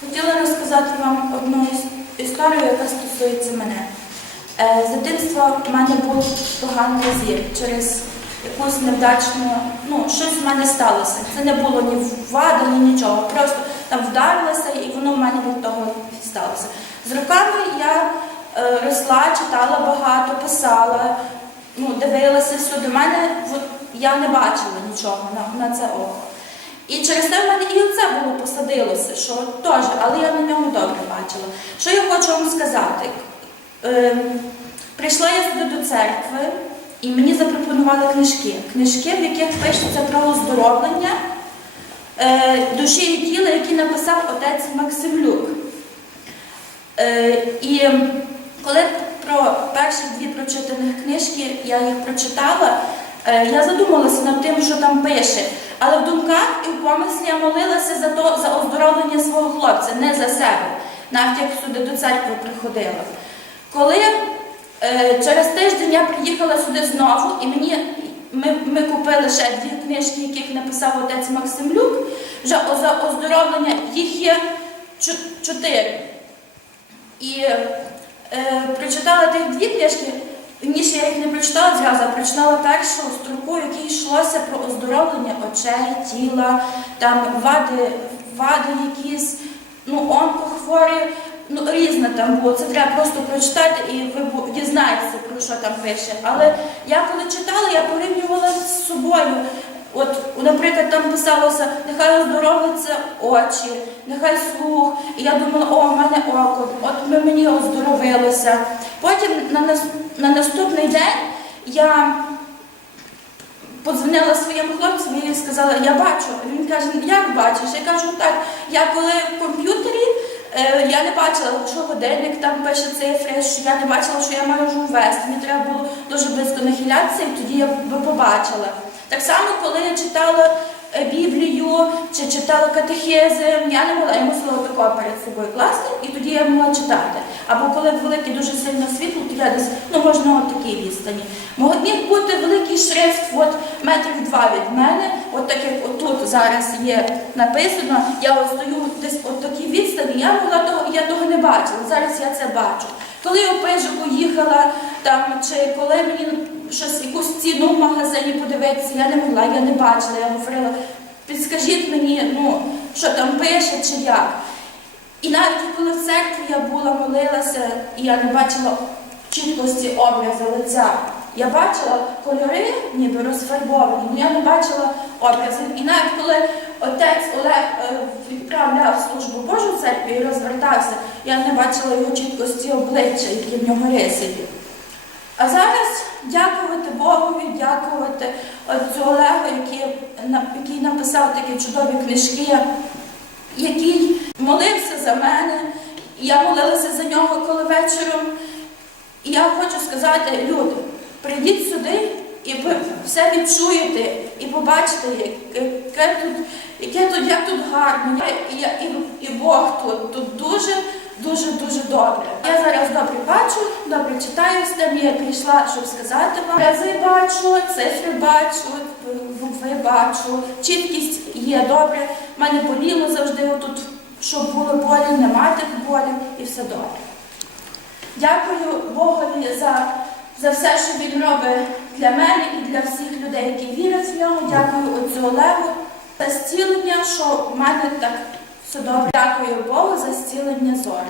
Хотіла розказати вам одну історію, яка стосується мене. Е, З дитинства в мене був поганий зір через якусь невдачну, ну, щось в мене сталося. Це не було ні вада, ні нічого. Просто там вдарилося і воно в мене від того сталося. З роками я е, росла, читала багато, писала, ну, дивилася всюди. У мене от, я не бачила нічого на, на це око. І через це в мене і оце було посадилося, що теж, але я на ньому добре бачила. Що я хочу вам сказати? Е, прийшла я сюди до церкви, і мені запропонували книжки. Книжки, в яких пишеться про оздоровлення е, душі і тіла, які написав отець Максимлюк. Е, і коли про перші дві прочитаних книжки я їх прочитала, е, я задумалася над тим, що там пише. Але в думках і в помислі я молилася за то, за оздоровлення свого хлопця, не за себе, навіть як сюди до церкви приходила. Коли е, через тиждень я приїхала сюди знову, і мені ми, ми купили ще дві книжки, яких написав отець Максимлюк, вже за оздоровлення їх є чотири. І е, прочитала тих дві книжки. Ніж я їх не прочитала зразу, а прочитала першу строку, в якій йшлося про оздоровлення очей, тіла, там вади, вади якісь, ну, онкохворі, ну, різне там було. Це треба просто прочитати і ви дізнаєтеся, про що там пише. Але я коли читала, я порівнювала з собою. От, наприклад, там писалося, нехай оздоровляться очі, нехай слух. І я думала, о, в мене мені оздоровилися. Потім на наступний день я подзвонила своєму хлопцю і сказала, я бачу. Він каже, як бачиш? Я кажу, так, я коли в комп'ютері. е, Я не бачила, що годинник там пише цифри, що я не бачила, що я можу ввести. Мені треба було дуже близько нахилятися, і тоді я би побачила. Так само, коли я читала е, Біблію чи читала катехизм, я не могла, я мусила такого перед собою класти, і тоді я могла читати. Або коли велике дуже сильно світло, то я десь ну можна от такій відстані. Міг бути великий шрифт, от метрів два від мене, от так як отут зараз є написано, я от стою десь от такій відстані, я могла того, я того не бачила. Зараз я це бачу. Коли я в пижику їхала там, чи коли мені щось якусь ціну в магазині подивитися, я не могла, я не бачила, я говорила, підскажіть мені, ну, що там пише чи як. І навіть коли в церкві я була, молилася, і я не бачила чіткості образу лиця. Я бачила кольори, ніби розфарбовані, але я не бачила образу. І навіть коли отець Олег е, відправляв службу Божу в церкві і розвертався, я не бачила його чіткості обличчя, які в нього риси. А зараз дякувати Богові, дякувати отцю Олегу, який, який написав такі чудові книжки, який молився за мене. Я молилася за нього коли вечором. І я хочу сказати, люди, прийдіть сюди і ви все відчуєте, і побачите, яке тут, яке тут, як тут гарно. І, і, і Бог тут, тут дуже, дуже, дуже добре. Я зараз добре бачу, добре читаю з тим, я прийшла, щоб сказати вам. Рази бачу, цифри бачу, букви бачу, чіткість є добре. Мене боліло завжди отут, щоб було болі, нема тих болів і все добре. Дякую Богові за, за все, що він робить для мене і для всіх людей, які вірять в нього. Дякую отцю Олегу за зцілення, що в мене так все добре. Дякую Богу за зцілення зору.